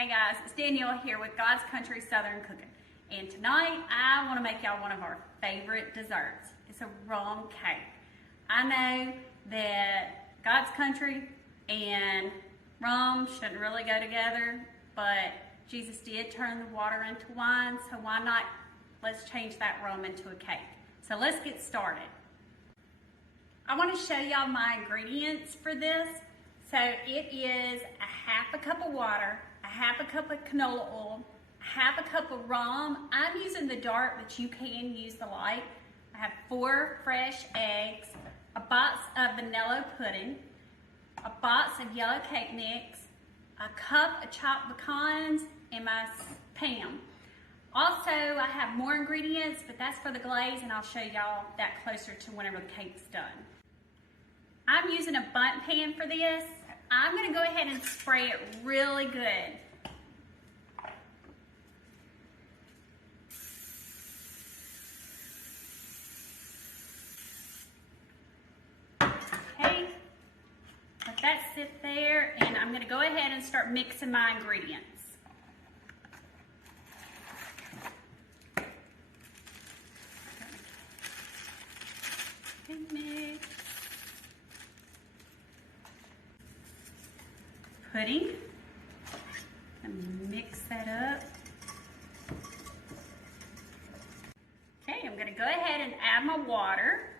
Hey guys, it's Danielle here with God's Country Southern Cooking. And tonight I want to make y'all one of our favorite desserts. It's a rum cake. I know that God's Country and rum shouldn't really go together, but Jesus did turn the water into wine, so why not? Let's change that rum into a cake. So let's get started. I want to show y'all my ingredients for this. So it is a half a cup of water, a half a cup of canola oil, half a cup of rum. I'm using the dark, but you can use the light. I have 4 fresh eggs, a box of vanilla pudding, a box of yellow cake mix, a cup of chopped pecans, and my Pam. Also, I have more ingredients, but that's for the glaze, and I'll show y'all that closer to whenever the cake's done. I'm using a bundt pan for this. I'm gonna go ahead and spray it really good. Okay, let that sit there, and I'm gonna go ahead and start mixing my ingredients. Mix. Pudding, and mix that up. Okay, I'm gonna go ahead and add my water.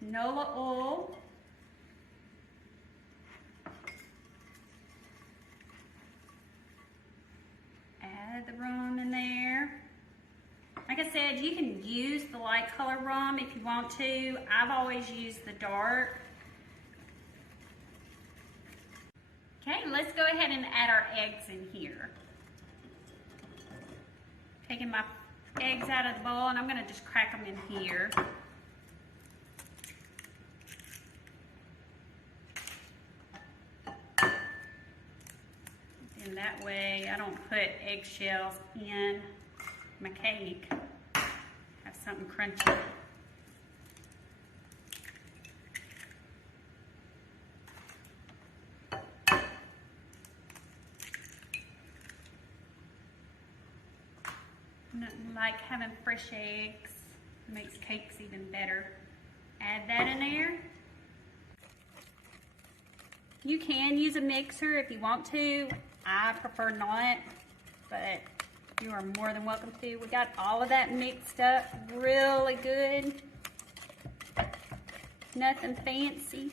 Canola oil. Add the rum in there. Like I said, you can use the light color rum if you want to. I've always used the dark. Okay, let's go ahead and add our eggs in here. Taking my eggs out of the bowl, and I'm gonna just crack them in here. And that way I don't put eggshells in my cake. Have something crunchy. Nothing like having fresh eggs. It makes cakes even better. Add that in there. You can use a mixer if you want to. I prefer not, but you are more than welcome to. We got all of that mixed up really good. Nothing fancy.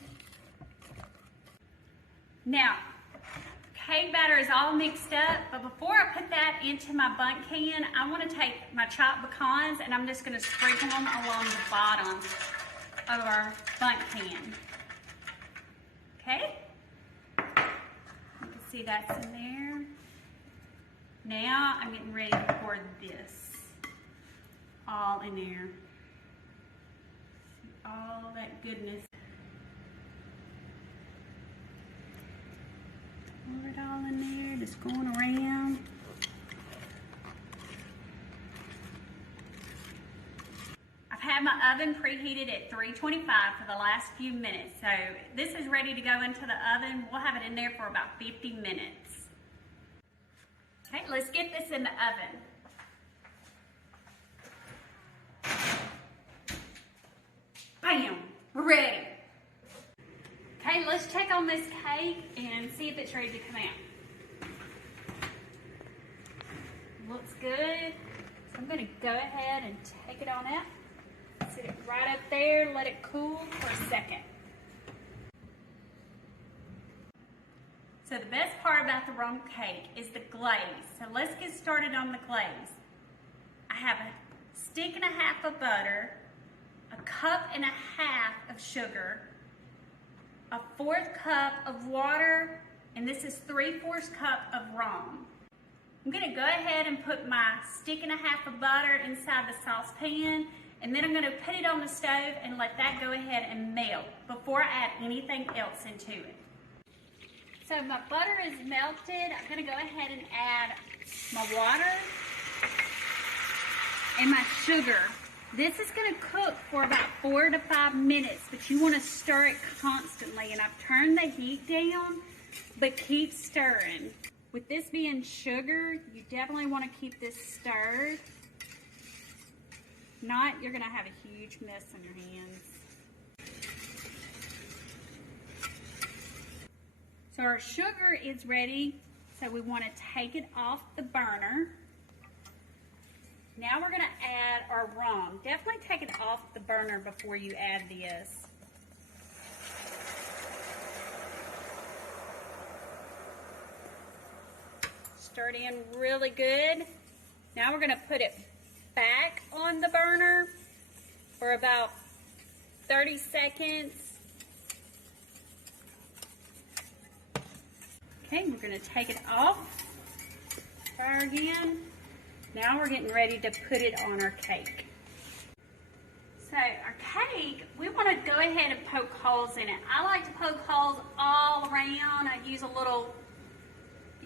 Now, cake batter is all mixed up, but before I put that into my bundt can, I want to take my chopped pecans and I'm just going to sprinkle them along the bottom of our bundt can. Okay? You can see that's in there. Now I'm getting ready to pour this all in there. All that goodness. Pour it all in there, just going around. I've had my oven preheated at 325 for the last few minutes. So this is ready to go into the oven. We'll have it in there for about 50 minutes. Okay, let's get this in the oven. Bam, we're ready. Okay, let's check on this cake and see if it's ready to come out. Looks good. So I'm gonna go ahead and take it on out. Sit it right up there, let it cool for a second. So the best part about the rum cake is the glaze. So let's get started on the glaze. I have a stick and a half of butter, a cup and a half of sugar, a 1/4 cup of water, and this is 3/4 cup of rum. I'm gonna go ahead and put my stick and a half of butter inside the saucepan, and then I'm gonna put it on the stove and let that go ahead and melt before I add anything else into it. So my butter is melted. I'm gonna go ahead and add my water and my sugar. This is going to cook for about 4 to 5 minutes, but you want to stir it constantly. And I've turned the heat down, but keep stirring. With this being sugar, you definitely want to keep this stirred. If not, you're going to have a huge mess on your hands. So our sugar is ready, so we want to take it off the burner. Now we're going to add our rum. Definitely take it off the burner before you add this. Stir it in really good. Now we're going to put it back on the burner for about 30 seconds. Okay, we're going to take it off. Fire again. Now we're getting ready to put it on our cake. So our cake, we want to go ahead and poke holes in it. I like to poke holes all around. I use a little,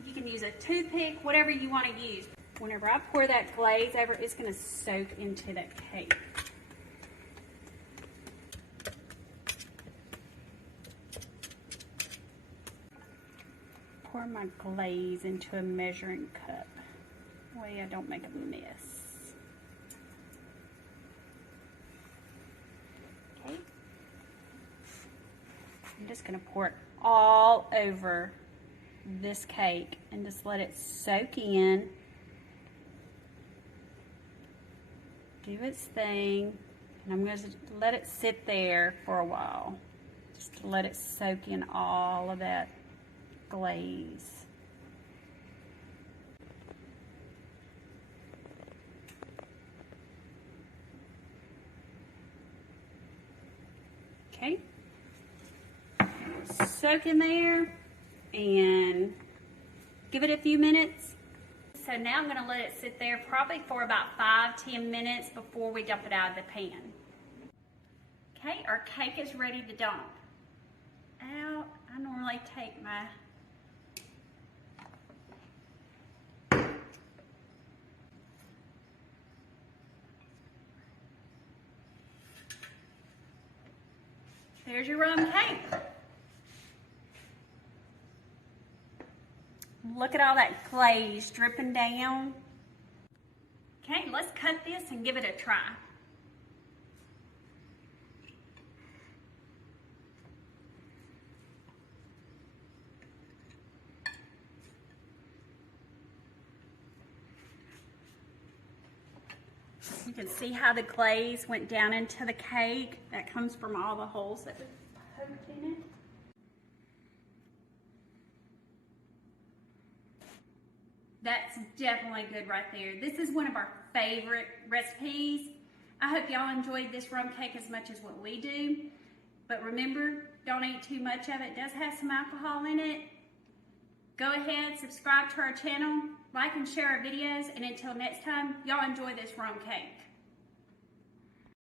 you can use a toothpick, whatever you want to use. Whenever I pour that glaze over, it's going to soak into that cake. Pour my glaze into a measuring cup. That way I don't make a mess. Okay. I'm just going to pour it all over this cake and just let it soak in. Do its thing. And I'm going to let it sit there for a while. Just to let it soak in all of that glaze. Okay, soak in there and give it a few minutes. So now I'm going to let it sit there probably for about 5-10 minutes before we dump it out of the pan. Okay, our cake is ready to dump out. I normally take my there's your rum cake. Look at all that glaze dripping down. Okay, let's cut this and give it a try. You can see how the glaze went down into the cake. That comes from all the holes that were poked in it. That's definitely good right there. This is one of our favorite recipes. I hope y'all enjoyed this rum cake as much as what we do. But remember, don't eat too much of it. It does have some alcohol in it. Go ahead, subscribe to our channel, like and share our videos, and until next time, y'all enjoy this rum cake.